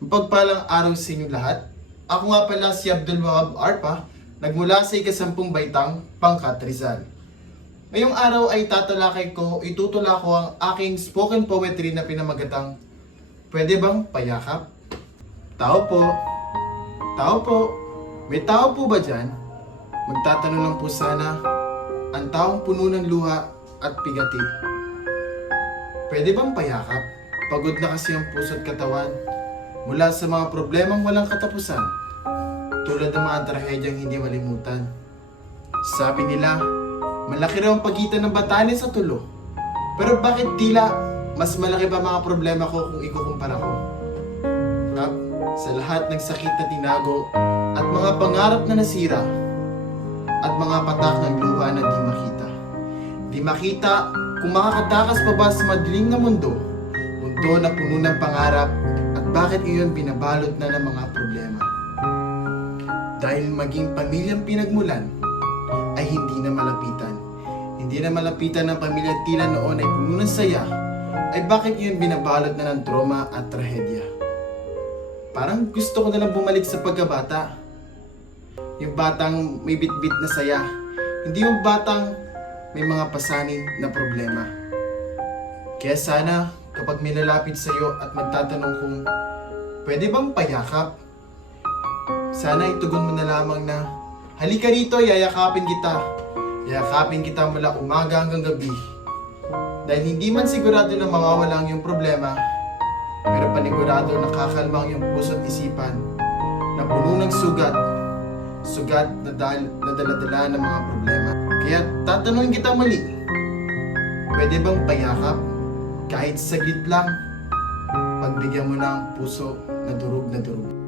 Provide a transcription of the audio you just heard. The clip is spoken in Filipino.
Mapagpalang araw sa inyong lahat. Ako nga pala si Abdul Wahab Arpa, nagmula sa ika-10 baitang, Pangkat Rizal. Ngayong araw ay itutula ko ang aking spoken poetry na pinamagatang Pwede bang payakap? Tao po, tao po, may tao po ba dyan? Magtatanong lang po sana, ang taong puno ng luha at pigati. Pwede bang payakap? Pagod na kasi ang puso't katawan mula sa mga problemang walang katapusan, tulad ng mga trahedyang hindi malimutan. Sabi nila, malaki raw ang pagitan ng Batanes sa Tulo. Pero bakit tila mas malaki pa mga problema ko kung ikukumpara ko? Kap, sa lahat ng sakit na tinago at mga pangarap na nasira at mga patak ng luha na di makita. Di makita kung makakatakas pa ba sa madilim na mundo na puno ng pangarap at bakit iyon binabalot na ng mga problema. Dahil maging pamilyang pinagmulan ay hindi na malapitan. Hindi na malapitan ng pamilya tila noon ay puno ng saya, ay bakit iyon binabalot na ng trauma at trahedya. Parang gusto ko na lang bumalik sa pagkabata. Yung batang may bitbit na saya, hindi yung batang may mga pasanin na problema. Kaya sana, kapag may lalapit sa iyo at magtatanong kung pwede bang payakap, sana itugon mo na lamang na, halika rito, yayakapin kita. Yayakapin kita mula umaga hanggang gabi. Dahil hindi man sigurado na mawawala ang iyong problema, pero panigurado na kakalma ang iyong puso at isipan na puno ng sugat na dala-dala ng mga problema. Kaya tatanungin kita muli, pwede bang payakap? Kahit saglit lang, pagbigyan mo ng puso na durog na durog.